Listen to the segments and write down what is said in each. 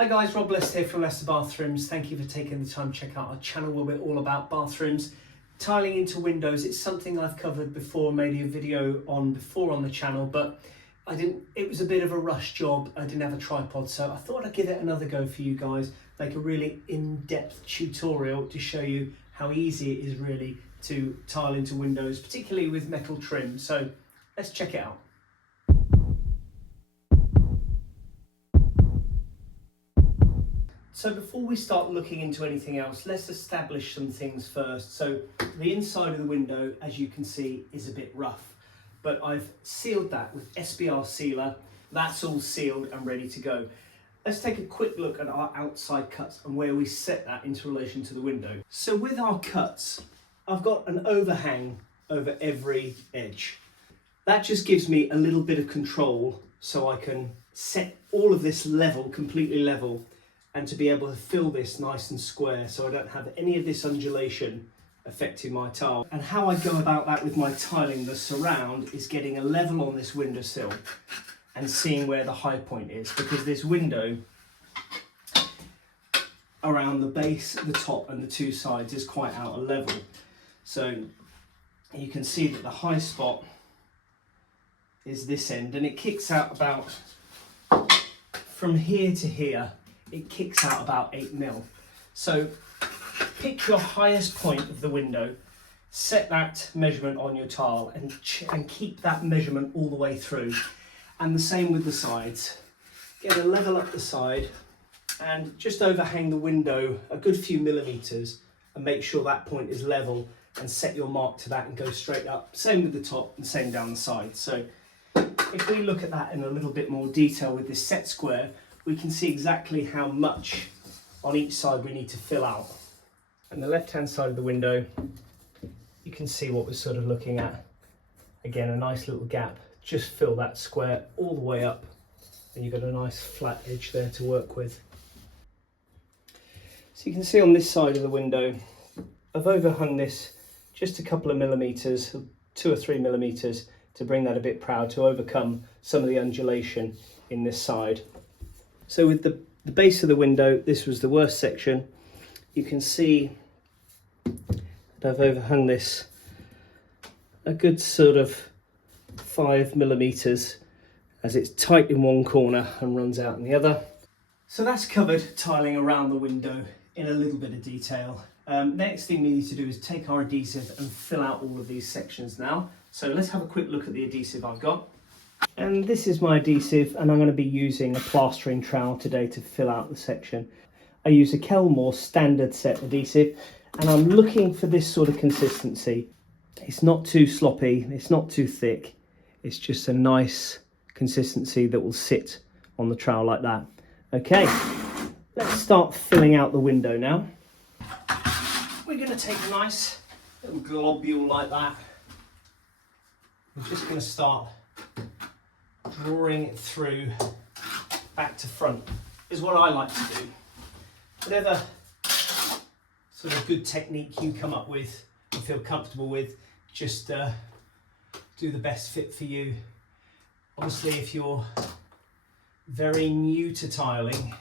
Hi guys, Rob Lester here from Lester Bathrooms. Thank you for taking the time to check out our channel where we're all about bathrooms. Tiling into windows, it's something I've covered before, made a video on before on the channel, but it was a bit of a rush job. I didn't have a tripod, so I thought I'd give it another go for you guys, make a really in-depth tutorial to show you how easy it is really to tile into windows, particularly with metal trim. So let's check it out. So before we start looking into anything else, let's establish some things first. So the inside of the window, as you can see, is a bit rough, but I've sealed that with SBR sealer. That's all sealed and ready to go. Let's take a quick look at our outside cuts and where we set that into relation to the window. So with our cuts, I've got an overhang over every edge. That just gives me a little bit of control so I can set all of this level, completely level, and to be able to fill this nice and square so I don't have any of this undulation affecting my tile. And how I go about that with my tiling, the surround, is getting a level on this windowsill and seeing where the high point is, because this window around the base, the top and the two sides is quite out of level. So you can see that the high spot is this end, and it kicks out about, from here to here, it kicks out about 8 mil. So pick your highest point of the window, set that measurement on your tile and keep that measurement all the way through. And the same with the sides. Get a level up the side and just overhang the window a good few millimeters and make sure that point is level and set your mark to that and go straight up. Same with the top and same down the side. So if we look at that in a little bit more detail with this set square, we can see exactly how much on each side we need to fill out. And the left-hand side of the window, you can see what we're sort of looking at. Again, a nice little gap. Just fill that square all the way up, and you've got a nice flat edge there to work with. So you can see on this side of the window, I've overhung this just a couple of millimeters, 2 or 3 millimeters, to bring that a bit proud, to overcome some of the undulation in this side. So with the base of the window, this was the worst section. You can see that I've overhung this a good sort of 5 millimeters, as it's tight in one corner and runs out in the other. So that's covered tiling around the window in a little bit of detail. Next thing we need to do is take our adhesive and fill out all of these sections now. So let's have a quick look at the adhesive I've got. And this is my adhesive, and I'm going to be using a plastering trowel today to fill out the section. I use a Kelmore standard set adhesive, and I'm looking for this sort of consistency. It's not too sloppy, it's not too thick, it's just a nice consistency that will sit on the trowel like that. Okay, let's start filling out the window now. We're going to take a nice little globule like that. I'm just going to start drawing it through back to front, is what I like to do. Whatever sort of good technique you come up with and feel comfortable with, just do the best fit for you. Obviously, if you're very new to tiling,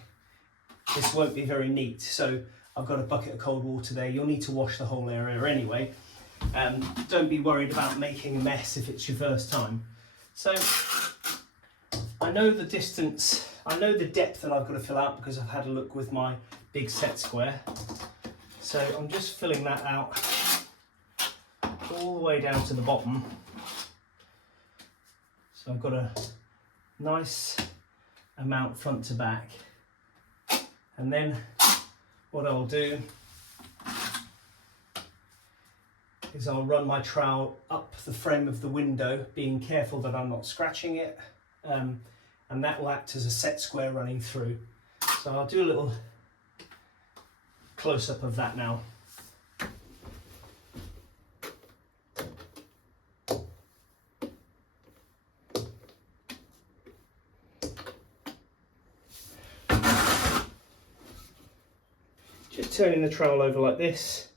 this won't be very neat. So I've got a bucket of cold water there. You'll need to wash the whole area anyway. Don't be worried about making a mess if it's your first time. So I know the distance, I know the depth that I've got to fill out because I've had a look with my big set square. So I'm just filling that out all the way down to the bottom. So I've got a nice amount front to back. And then what I'll do is I'll run my trowel up the frame of the window, being careful that I'm not scratching it. And that will act as a set square running through. So I'll do a little close-up of that now. Just turning the trowel over like this,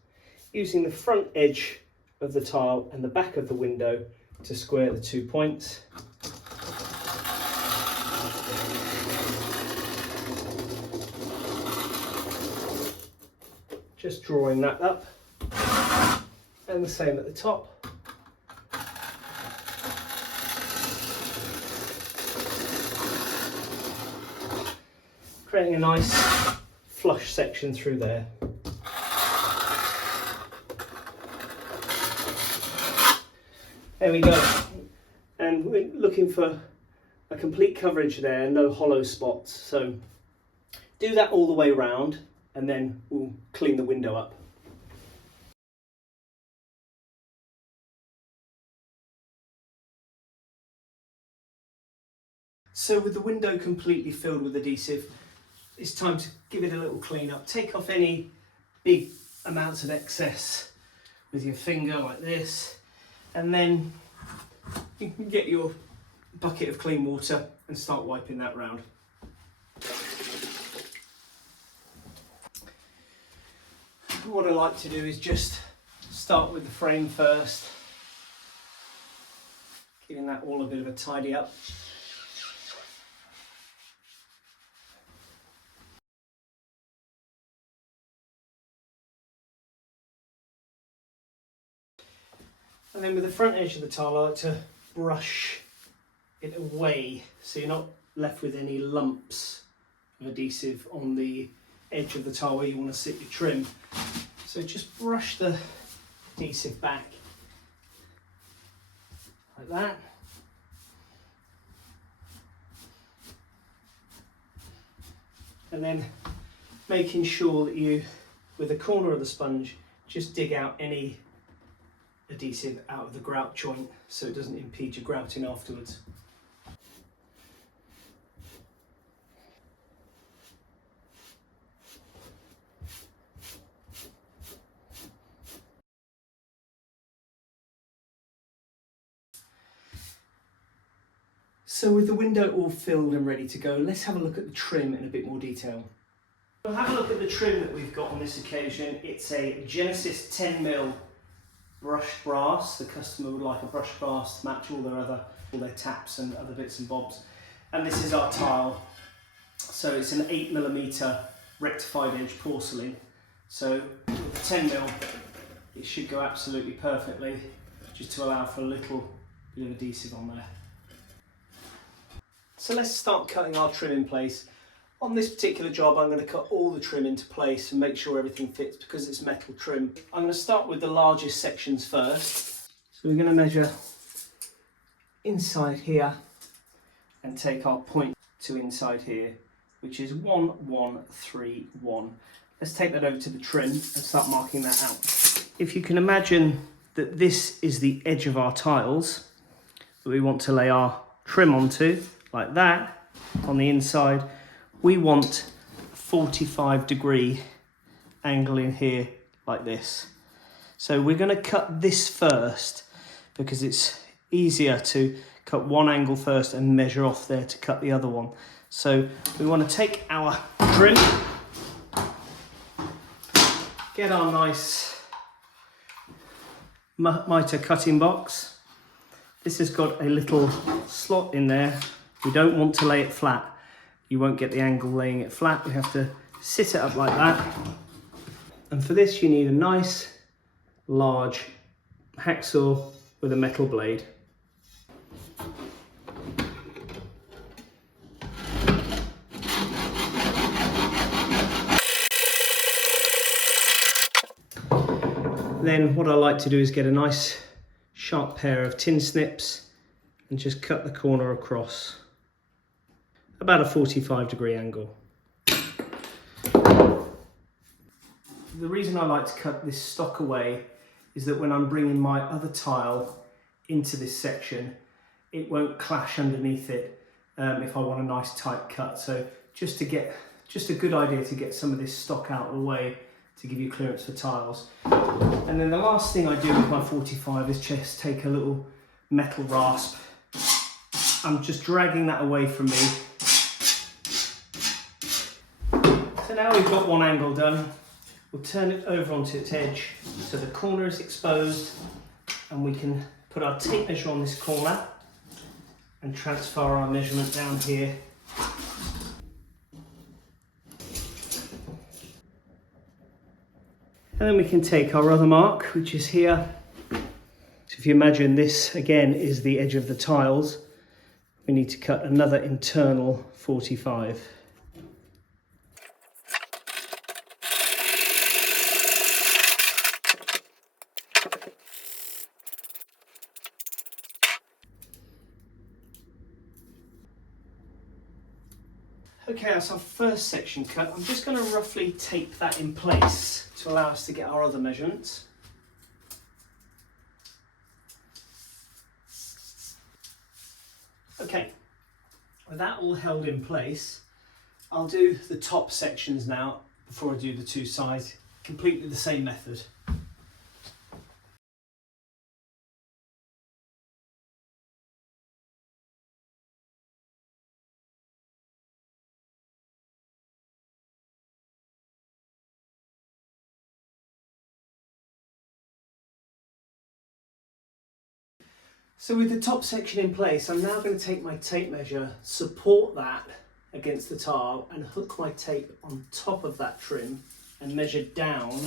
using the front edge of the tile and the back of the window to square the 2 points. just drawing that up, and the same at the top. Creating a nice flush section through there. There we go. And we're looking for a complete coverage there, no hollow spots. So do that all the way round, and then we'll clean the window up. So with the window completely filled with adhesive, it's time to give it a little clean up. Take off any big amounts of excess with your finger like this, and then you can get your bucket of clean water and start wiping that round. What I like to do is just start with the frame first, giving that all a bit of a tidy up. And then with the front edge of the tile, I like to brush it away so you're not left with any lumps of adhesive on the edge of the tile where you want to sit your trim. So just brush the adhesive back like that. And then making sure that you, with the corner of the sponge, just dig out any adhesive out of the grout joint so it doesn't impede your grouting afterwards. So with the window all filled and ready to go, let's have a look at the trim in a bit more detail. We'll have a look at the trim that we've got on this occasion. It's a Genesis 10mm brushed brass. The customer would like a brushed brass to match all their taps and other bits and bobs. And this is our tile. So it's an 8mm rectified edge porcelain. So with 10mm, it should go absolutely perfectly, just to allow for a little bit of adhesive on there. So let's start cutting our trim in place. On this particular job, I'm going to cut all the trim into place and make sure everything fits because it's metal trim. I'm going to start with the largest sections first. So we're going to measure inside here and take our point to inside here, which is 1131. Let's take that over to the trim and start marking that out. If you can imagine that this is the edge of our tiles that we want to lay our trim onto, like that, on the inside, we want a 45-degree angle in here, like this. So we're going to cut this first because it's easier to cut one angle first and measure off there to cut the other one. So we want to take our trim, get our nice mitre cutting box. This has got a little slot in there. We don't want to lay it flat. You won't get the angle laying it flat. You have to sit it up like that. And for this, you need a nice, large hacksaw with a metal blade. Then what I like to do is get a nice sharp pair of tin snips and just cut the corner across. About a 45-degree angle. The reason I like to cut this stock away is that when I'm bringing my other tile into this section, it won't clash underneath it if I want a nice tight cut. So just a good idea to get some of this stock out of the way to give you clearance for tiles. And then the last thing I do with my 45 is just take a little metal rasp. I'm just dragging that away from me. So now we've got one angle done, we'll turn it over onto its edge so the corner is exposed, and we can put our tape measure on this corner and transfer our measurement down here. And then we can take our other mark, which is here. So if you imagine this again is the edge of the tiles, we need to cut another internal 45. Okay, that's our first section cut. I'm just going to roughly tape that in place to allow us to get our other measurements. Okay, with that all held in place, I'll do the top sections now before I do the two sides. Completely the same method. So with the top section in place, I'm now going to take my tape measure, support that against the tile and hook my tape on top of that trim and measure down.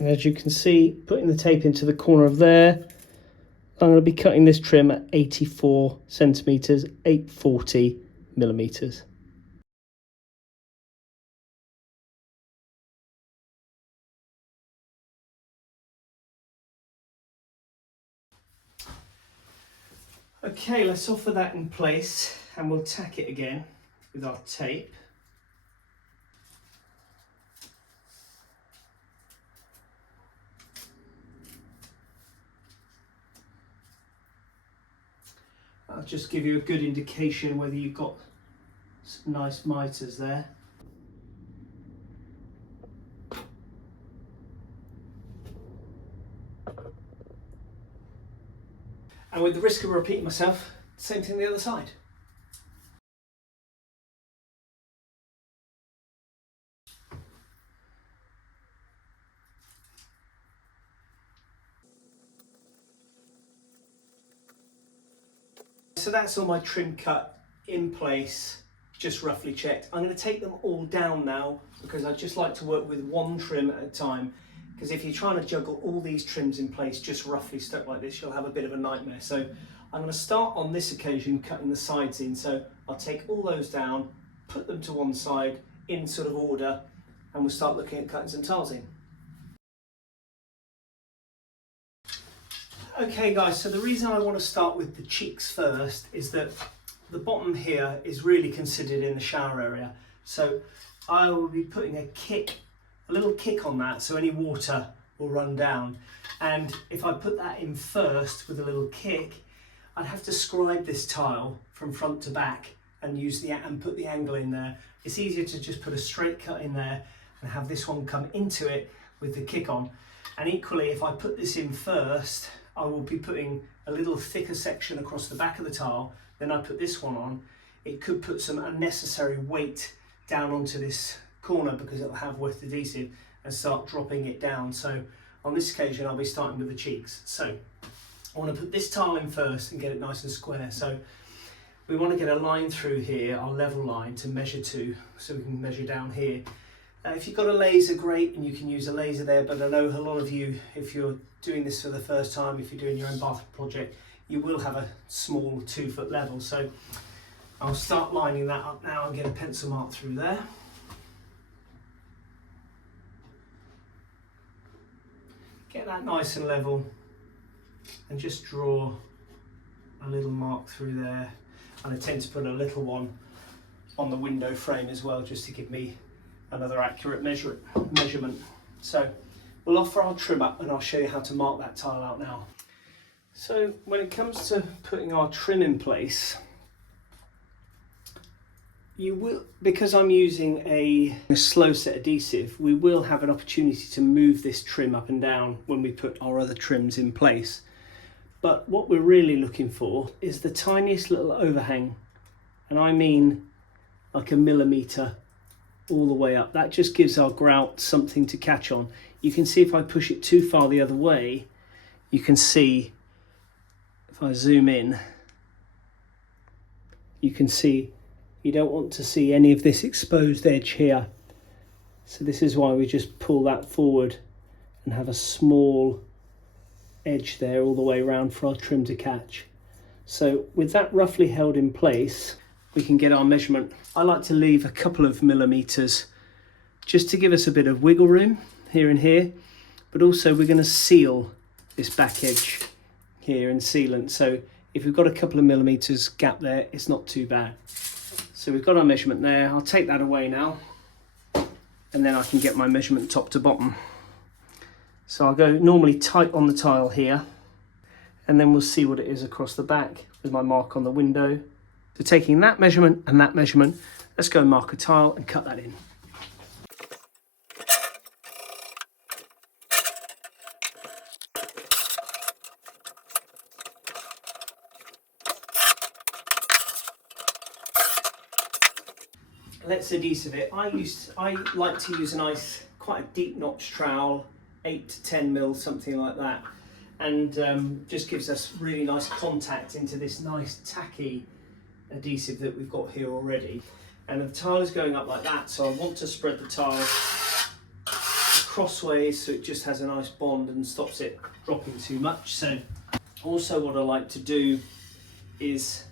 And as you can see, putting the tape into the corner of there, I'm going to be cutting this trim at 84 centimetres, 840 millimetres. Okay, let's offer that in place and we'll tack it again with our tape. I'll just give you a good indication whether you've got some nice mitres there. And with the risk of repeating myself, same thing the other side. So that's all my trim cut in place, just roughly checked. I'm going to take them all down now because I just like to work with one trim at a time, because if you're trying to juggle all these trims in place just roughly stuck like this, you'll have a bit of a nightmare. So I'm going to start on this occasion cutting the sides in. So I'll take all those down, put them to one side in sort of order, and we'll start looking at cutting some tiles in. Okay guys, so the reason I want to start with the cheeks first is that the bottom here is really considered in the shower area. So I will be putting a little kick on that so any water will run down. And if I put that in first with a little kick, I'd have to scribe this tile from front to back and put the angle in there. It's easier to just put a straight cut in there and have this one come into it with the kick on. And equally, if I put this in first, I will be putting a little thicker section across the back of the tile, then I put this one on. It could put some unnecessary weight down onto this corner because it'll have wet adhesive and start dropping it down. So on this occasion, I'll be starting with the cheeks. So I want to put this tile in first and get it nice and square. So we want to get a line through here, our level line to measure to, so we can measure down here. If you've got a laser, great, and you can use a laser there, but I know a lot of you, if you're doing this for the first time, if you're doing your own bathroom project, you will have a small 2-foot level. So I'll start lining that up now and get a pencil mark through there. Get that nice and level and just draw a little mark through there. And I tend to put a little one on the window frame as well, just to give me another accurate measurement. So we'll offer our trim up and I'll show you how to mark that tile out now. So when it comes to putting our trim in place, you will, because I'm using a slow set adhesive, we will have an opportunity to move this trim up and down when we put our other trims in place. But what we're really looking for is the tiniest little overhang, and I mean like a millimetre all the way up. That just gives our grout something to catch on. You can see if I push it too far the other way, you can see, if I zoom in, you can see, You don't want to see any of this exposed edge here. So this is why we just pull that forward and have a small edge there all the way around for our trim to catch. So with that roughly held in place, we can get our measurement. I like to leave a couple of millimeters just to give us a bit of wiggle room here and here, but also we're going to seal this back edge here in sealant. So if we've got a couple of millimeters gap there, it's not too bad. So we've got our measurement there. I'll take that away now, and then I can get my measurement top to bottom. So I'll go normally tight on the tile here, and then we'll see what it is across the back with my mark on the window. So taking that measurement and that measurement, let's go and mark a tile and cut that in. Let's adhesive it. I like to use a nice, quite a deep notch trowel, 8 to 10 mil, something like that, and just gives us really nice contact into this nice tacky adhesive that we've got here already. And the tile is going up like that, so I want to spread the tile crossways so it just has a nice bond and stops it dropping too much. So also what I like to do is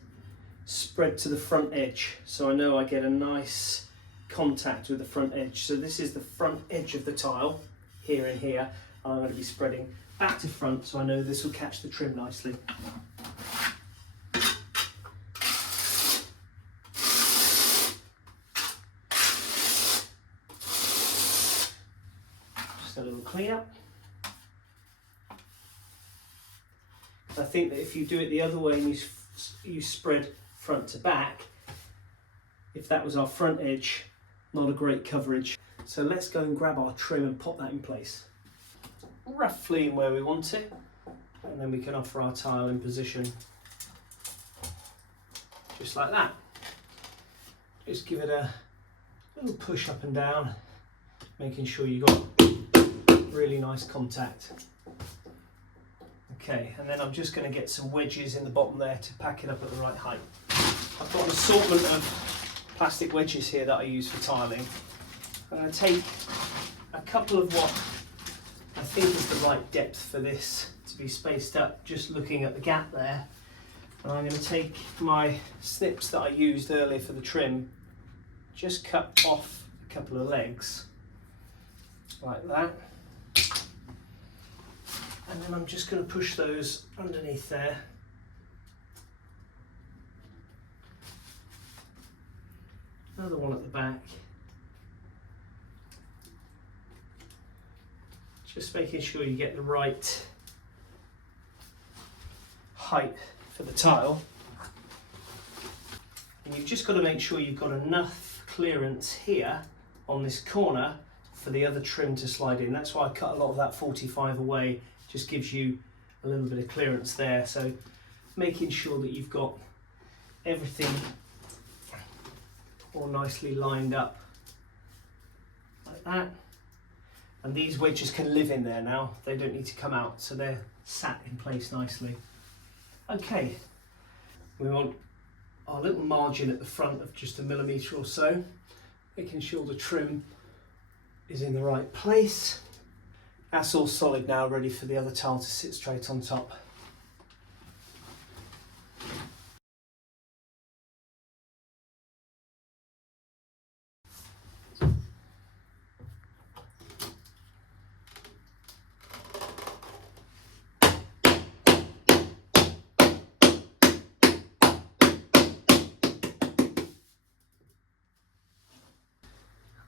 spread to the front edge, so I know I get a nice contact with the front edge. So this is the front edge of the tile here and here. I'm going to be spreading back to front, so I know this will catch the trim nicely. Just a little clean up. I think that if you do it the other way and you spread front to back, if that was our front edge, not a great coverage. So let's go and grab our trim and pop that in place, roughly in where we want it, and then we can offer our tile in position, just like that. Just give it a little push up and down, making sure you've got really nice contact. Okay, and then I'm just going to get some wedges in the bottom there to pack it up at the right height. I've got an assortment of plastic wedges here that I use for tiling. I'm going to take a couple of what I think is the right depth for this to be spaced up, just looking at the gap there. And I'm going to take my snips that I used earlier for the trim, just cut off a couple of legs, like that. And then I'm just going to push those underneath there. Another one at the back. Just making sure you get the right height for the tile. And you've just got to make sure you've got enough clearance here on this corner for the other trim to slide in. That's why I cut a lot of that 45 away. Just gives you a little bit of clearance there. So making sure that you've got everything all nicely lined up like that. And these wedges can live in there now. They don't need to come out, so they're sat in place nicely. Okay, we want our little margin at the front of just 1 millimeter or so, making sure the trim is in the right place. That's all solid now, ready for the other tile to sit straight on top.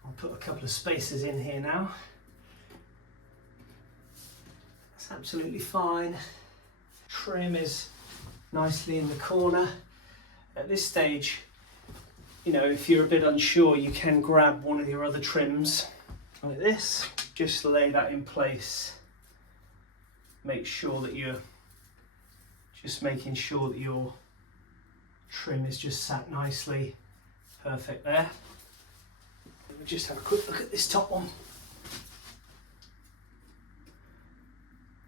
I'll put a couple of spaces in here now. That's absolutely fine. Trim is nicely in the corner. At this stage, you know, if you're a bit unsure, you can grab one of your other trims like this. Just lay that in place. Make sure that you're just making sure that your trim is just sat nicely. Perfect there. We'll just have a quick look at this top one.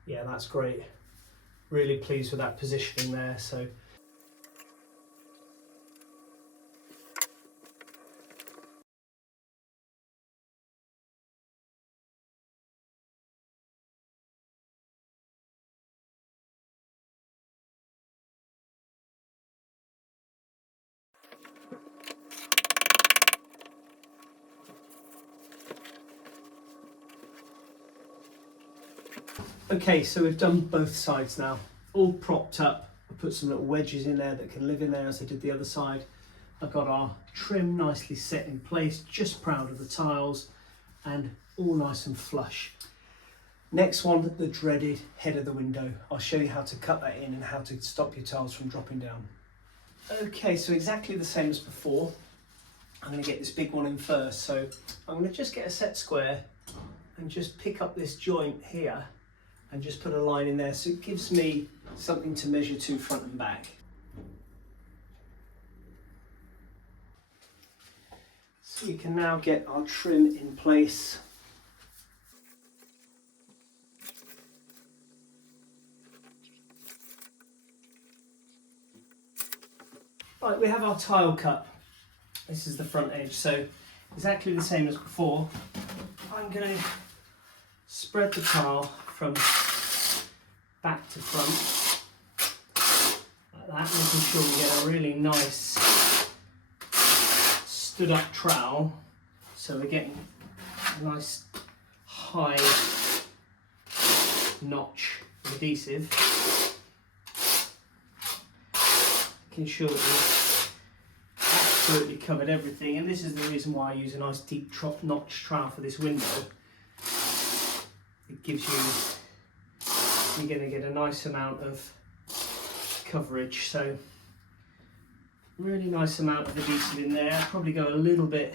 Yeah, that's great. Really pleased with that positioning there. So Okay, so we've done both sides now, all propped up. I put some little wedges in there that can live in there as I did the other side. I've got our trim nicely set in place, just proud of the tiles and all nice and flush. Next one, the dreaded head of the window. I'll show you how to cut that in and how to stop your tiles from dropping down. Okay, so exactly the same as before. I'm going to get this big one in first, so I'm going to just get a set square and just pick up this joint here and just put a line in there so it gives me something to measure to front and back. So we can now get our trim in place. Right, we have our tile cut. This is the front edge, so exactly the same as before. I'm going to spread the tile from back to front, like that, making sure we get a really nice stood up trowel, so we're getting a nice high notch of adhesive, making sure that we've absolutely covered everything. And this is the reason why I use a nice deep notch trowel for this window. It gives you're going to get a nice amount of coverage, so really nice amount of adhesive in there. I'll probably go a little bit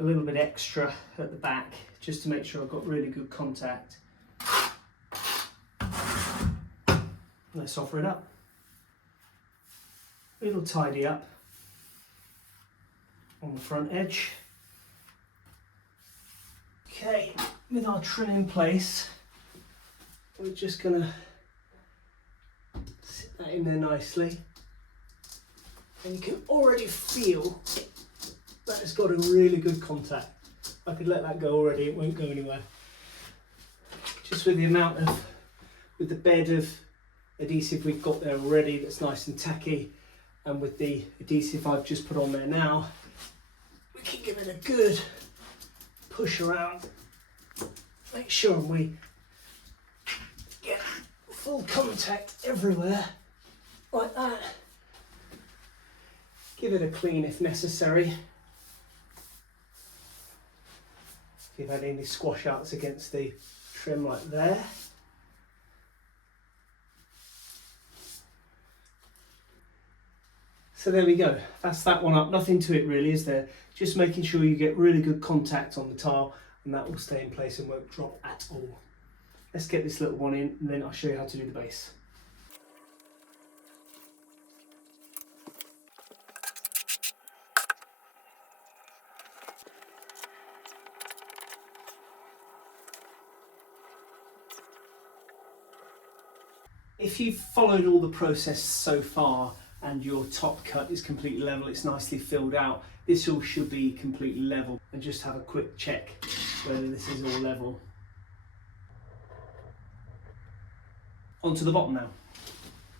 extra at the back just to make sure I've got really good contact. Let's offer it up. It'll tidy up on the front edge. Okay, with our trim in place, we're just going to sit that in there nicely. And you can already feel that it's got a really good contact. I could let that go already, it won't go anywhere. Just with the with the bed of adhesive we've got there already that's nice and tacky, and with the adhesive I've just put on there now, we can give it a good push around. Make sure we get full contact everywhere, like that. Give it a clean if necessary. If you've had any squash outs against the trim like there. So there we go, that's that one up. Nothing to it really, is there? Just making sure you get really good contact on the tile, and that will stay in place and won't drop at all. Let's get this little one in and then I'll show you how to do the base. If you've followed all the process so far and your top cut is completely level, it's nicely filled out, this all should be completely level. And just have a quick check whether this is all level. Onto the bottom now.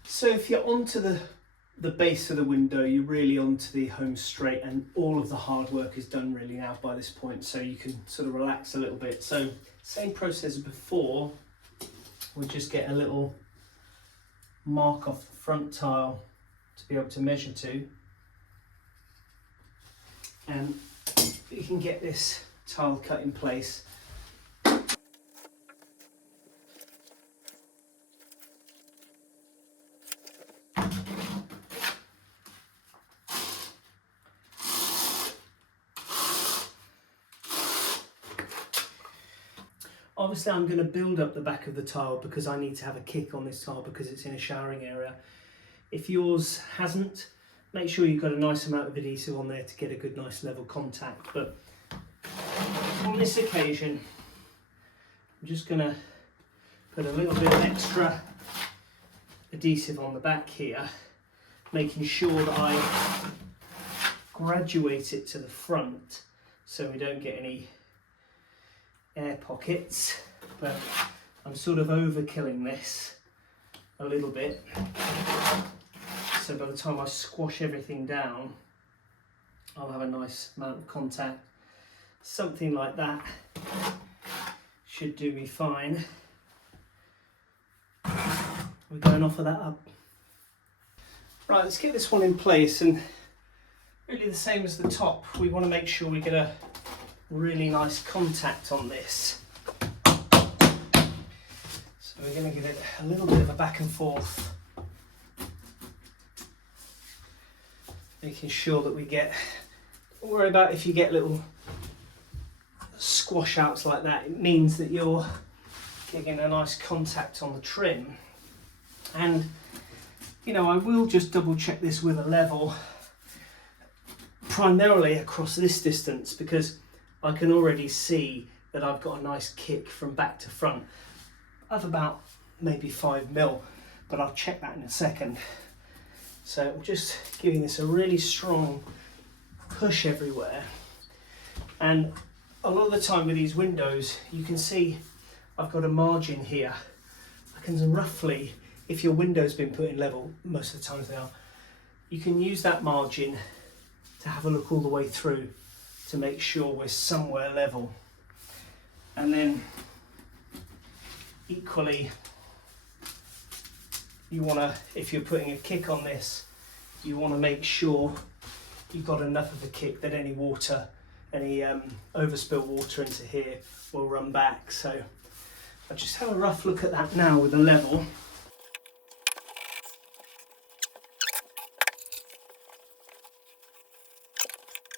So if you're onto the base of the window, you're really onto the home straight, and all of the hard work is done really now by this point, so you can sort of relax a little bit. So same process as before, we'll just get a little mark off the front tile to be able to measure to, and you can get this tile cut in place. Obviously I'm going to build up the back of the tile because I need to have a kick on this tile because it's in a showering area. If yours hasn't, make sure you've got a nice amount of adhesive on there to get a good nice level contact. But on this occasion, I'm just going to put a little bit of extra adhesive on the back here, making sure that I graduate it to the front so we don't get any air pockets, but I'm sort of overkilling this a little bit, so by the time I squash everything down I'll have a nice amount of contact. Something like that should do me fine. We're going off of that up. Right, let's get this one in place, and really the same as the top. We want to make sure we get a really nice contact on this. So we're going to give it a little bit of a back and forth, making sure that we get, don't worry about if you get little squash outs like that. It means that you're getting a nice contact on the trim. And you know, I will just double check this with a level, primarily across this distance, because I can already see that I've got a nice kick from back to front of about maybe 5mm, but I'll check that in a second. So I'm just giving this a really strong push everywhere. And a lot of the time with these windows, you can see I've got a margin here. I can roughly, if your window's been put in level, most of the times they are, you can use that margin to have a look all the way through to make sure we're somewhere level. And then equally, you want to, if you're putting a kick on this, you want to make sure you've got enough of a kick that any water, any overspill water into here will run back. So I'll just have a rough look at that now with a level.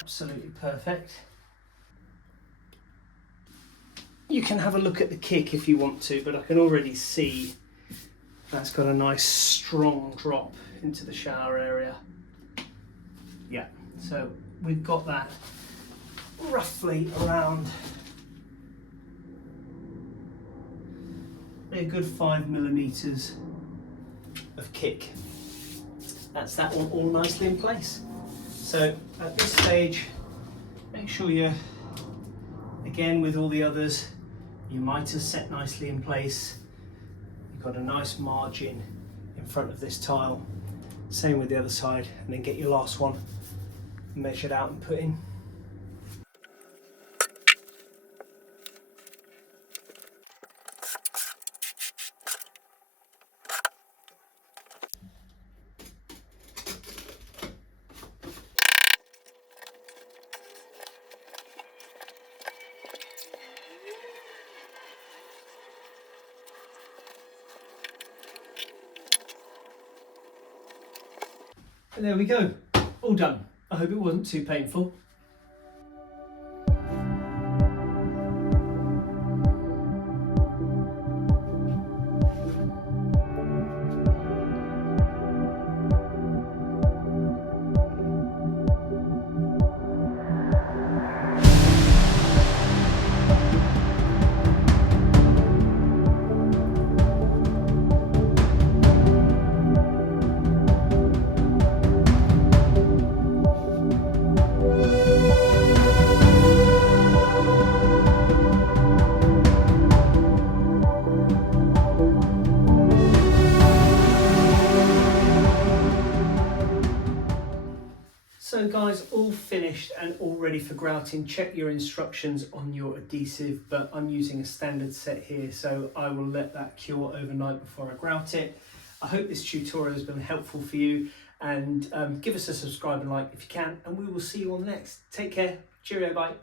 Absolutely perfect. You can have a look at the kick if you want to, but I can already see that's got a nice strong drop into the shower area. Yeah, so we've got that roughly around a good 5mm of kick. That's that one all nicely in place. So at this stage, make sure you're, again with all the others, your mitres set nicely in place. You've got a nice margin in front of this tile. Same with the other side, and then get your last one measured out and put in. And there we go, all done. I hope it wasn't too painful. So guys, all finished and all ready for grouting. Check your instructions on your adhesive, but I'm using a standard set here, so I will let that cure overnight before I grout it. I hope this tutorial has been helpful for you, and give us a subscribe and like if you can, and we will see you on the next. Take care, cheerio, bye.